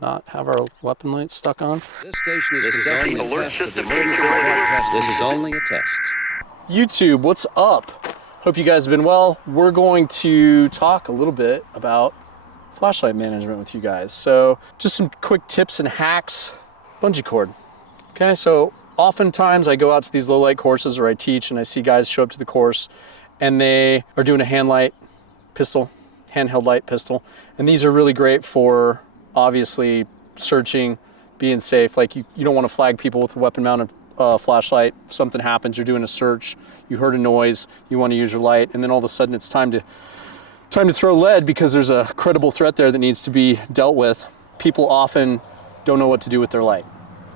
not have our weapon light stuck on. This station is designed to test the emergency broadcast. This is only a test. YouTube, what's up? Hope you guys have been well. We're going to talk a little bit about flashlight management with you guys. So just some quick tips and hacks. Bungee cord. Okay, so oftentimes I go out to these low light courses or I teach and I see guys show up to the course and they are doing a handheld light pistol. And these are really great for obviously searching, being safe. Like you don't want to flag people with a weapon mounted flashlight. If something happens, you're doing a search, you heard a noise, you want to use your light, and then all of a sudden it's time to throw lead because there's a credible threat there that needs to be dealt with. People often don't know what to do with their light.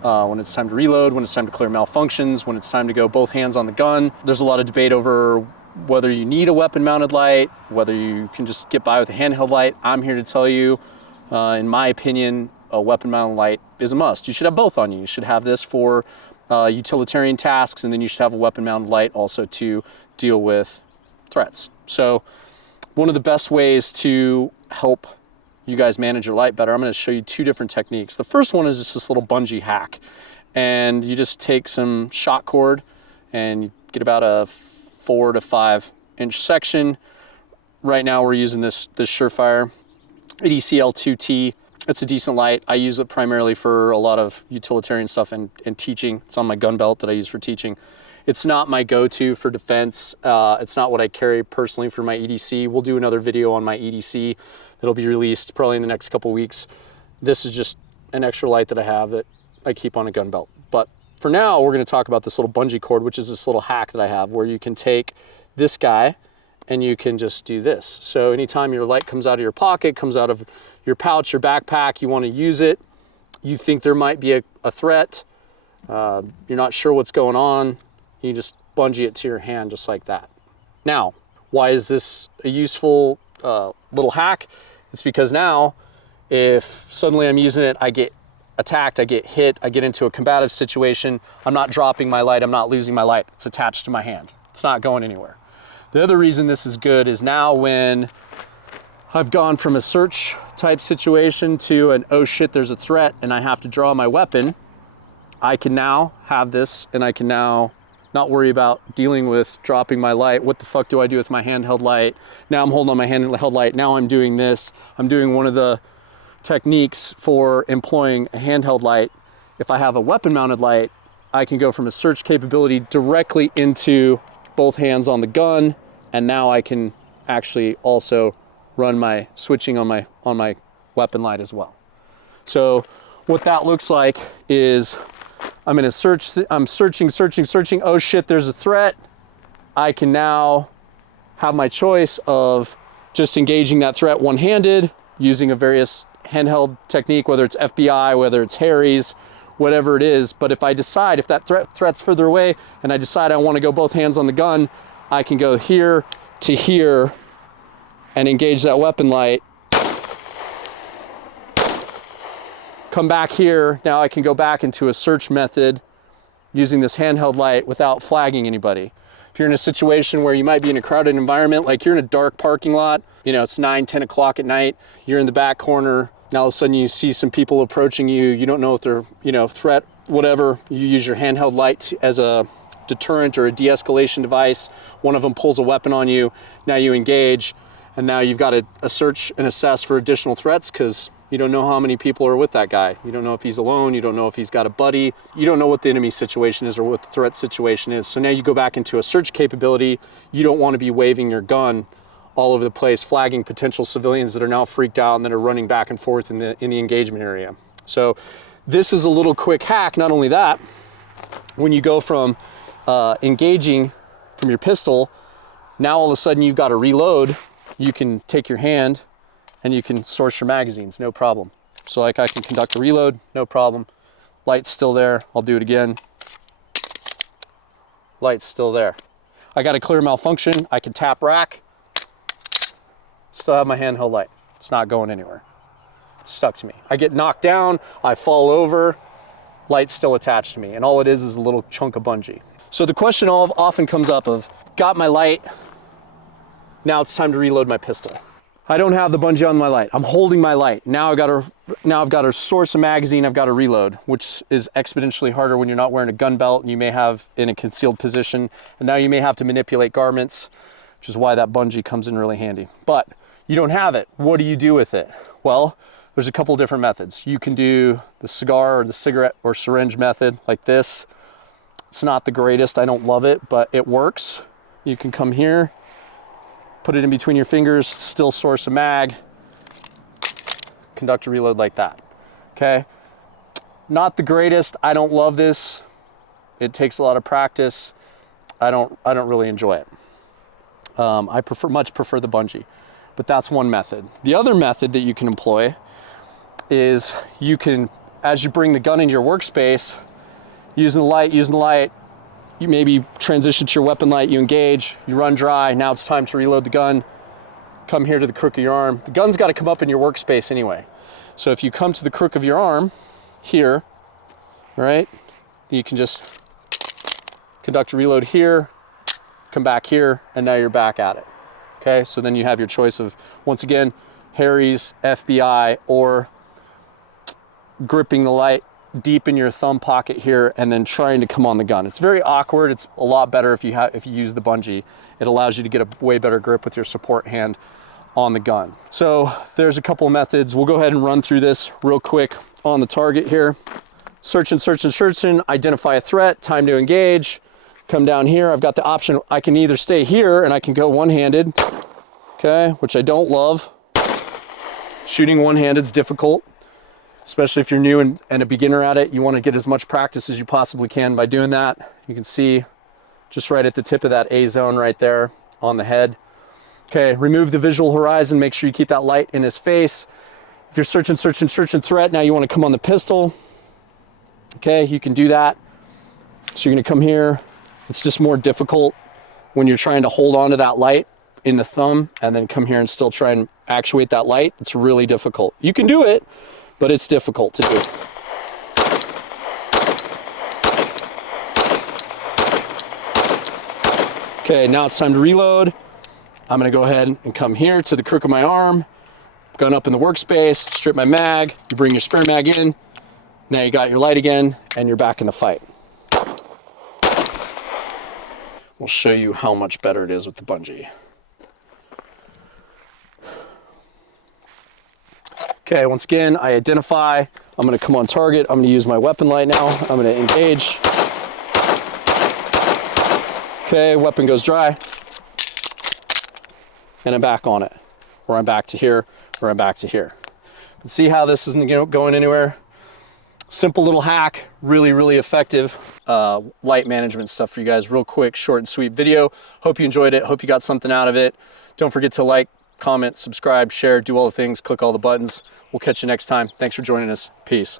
When it's time to reload, when it's time to clear malfunctions, when it's time to go both hands on the gun. There's a lot of debate over whether you need a weapon mounted light, whether you can just get by with a handheld light. I'm here to tell you, in my opinion, a weapon mounted light is a must. You should have both on you. You should have this for utilitarian tasks, and then you should have a weapon mounted light also to deal with threats. So one of the best ways to help you guys manage your light better, I'm going to show you two different techniques. The first one is just this little bungee hack, and you just take some shot cord and you get about a 4 to 5 inch section. Right now we're using this Surefire EDCL2T. It's a decent light. I use it primarily for a lot of utilitarian stuff and teaching. It's on my gun belt that I use for teaching. It's not my go-to for defense. It's not what I carry personally for my EDC. We'll do another video on my EDC that'll be released probably in the next couple weeks. This is just an extra light that I have that I keep on a gun belt. But for now, we're gonna talk about this little bungee cord, which is this little hack that I have where you can take this guy and you can just do this. So anytime your light comes out of your pocket, comes out of your pouch, your backpack, you wanna use it, you think there might be a threat, you're not sure what's going on, you just bungee it to your hand just like that. Now, why is this a useful little hack? It's because now, if suddenly I'm using it, I get attacked, I get hit, I get into a combative situation, I'm not dropping my light, I'm not losing my light, it's attached to my hand. It's not going anywhere. The other reason this is good is now when I've gone from a search type situation to an, oh shit, there's a threat and I have to draw my weapon, I can now have this and I can now not worry about dealing with dropping my light. What the fuck do I do with my handheld light? Now I'm holding on my handheld light. Now I'm doing this. I'm doing one of the techniques for employing a handheld light. If I have a weapon mounted light, I can go from a search capability directly into both hands on the gun. And now I can actually also run my switching on my weapon light as well. So what that looks like is I'm in a search, I'm searching. Oh shit, there's a threat. I can now have my choice of just engaging that threat one-handed, using a various handheld technique, whether it's FBI, whether it's Harry's, whatever it is. But if I decide, if that threat's further away and I decide I want to go both hands on the gun, I can go here to here and engage that weapon light. Come back here, now I can go back into a search method using this handheld light without flagging anybody. If you're in a situation where you might be in a crowded environment, like you're in a dark parking lot, you know, it's 9, 10 o'clock at night, you're in the back corner, now all of a sudden you see some people approaching you, you don't know if they're, you know, threat, whatever, you use your handheld light as a deterrent or a de-escalation device, one of them pulls a weapon on you, now you engage, and now you've got to search and assess for additional threats because you don't know how many people are with that guy. You don't know if he's alone. You don't know if he's got a buddy. You don't know what the enemy situation is or what the threat situation is. So now you go back into a search capability. You don't want to be waving your gun all over the place, flagging potential civilians that are now freaked out and that are running back and forth in the engagement area. So this is a little quick hack. Not only that, when you go from engaging from your pistol, now all of a sudden you've got to reload. You can take your hand and you can source your magazines, no problem. So like I can conduct a reload, no problem. Light's still there, I'll do it again. Light's still there. I got a clear malfunction, I can tap rack, still have my handheld light. It's not going anywhere, it's stuck to me. I get knocked down, I fall over, light's still attached to me, and all it is a little chunk of bungee. So the question often comes up of, got my light, now it's time to reload my pistol. I don't have the bungee on my light. I'm holding my light. Now I've got to source a magazine, I've got to reload, which is exponentially harder when you're not wearing a gun belt and you may have in a concealed position. And now you may have to manipulate garments, which is why that bungee comes in really handy. But you don't have it. What do you do with it? Well, there's a couple different methods. You can do the cigar or the cigarette or syringe method like this. It's not the greatest, I don't love it, but it works. You can come here, put it in between your fingers, still source a mag, conduct a reload like that, okay? Not the greatest, I don't love this. It takes a lot of practice. I don't really enjoy it. I much prefer the bungee, but that's one method. The other method that you can employ is you can, as you bring the gun into your workspace, using the light, you maybe transition to your weapon light, you engage, you run dry, now it's time to reload the gun, come here to the crook of your arm. The gun's got to come up in your workspace anyway. So if you come to the crook of your arm here, right, you can just conduct a reload here, come back here, and now you're back at it. Okay, so then you have your choice of, once again, Harry's, FBI, or gripping the light deep in your thumb pocket here and then trying to come on the gun. It's very awkward. It's a lot better if you use the bungee. It allows you to get a way better grip with your support hand on the gun. So there's a couple of methods. We'll go ahead and run through this real quick on the target here. Searching, identify a threat, time to engage. Come down here, I've got the option, I can either stay here and I can go one-handed, okay, which I don't love. Shooting one-handed is difficult, especially if you're new and a beginner at it. You want to get as much practice as you possibly can by doing that. You can see just right at the tip of that A zone right there on the head. Okay, remove the visual horizon, make sure you keep that light in his face. If you're searching threat, now you want to come on the pistol. Okay, you can do that. So you're going to come here. It's just more difficult when you're trying to hold on to that light in the thumb and then come here and still try and actuate that light. It's really difficult. You can do it, but it's difficult to do. Okay, now it's time to reload. I'm gonna go ahead and come here to the crook of my arm, gun up in the workspace, strip my mag, you bring your spare mag in, now you got your light again, and you're back in the fight. We'll show you how much better it is with the bungee. Okay, once again, I identify. I'm gonna come on target. I'm gonna use my weapon light now. I'm gonna engage. Okay, weapon goes dry. And I'm back on it. Or I'm back to here, or I'm back to here. But see how this isn't going anywhere? Simple little hack, really, really effective light management stuff for you guys. Real quick, short and sweet video. Hope you enjoyed it. Hope you got something out of it. Don't forget to like, comment, subscribe, share, do all the things, click all the buttons. We'll catch you next time. Thanks for joining us. Peace.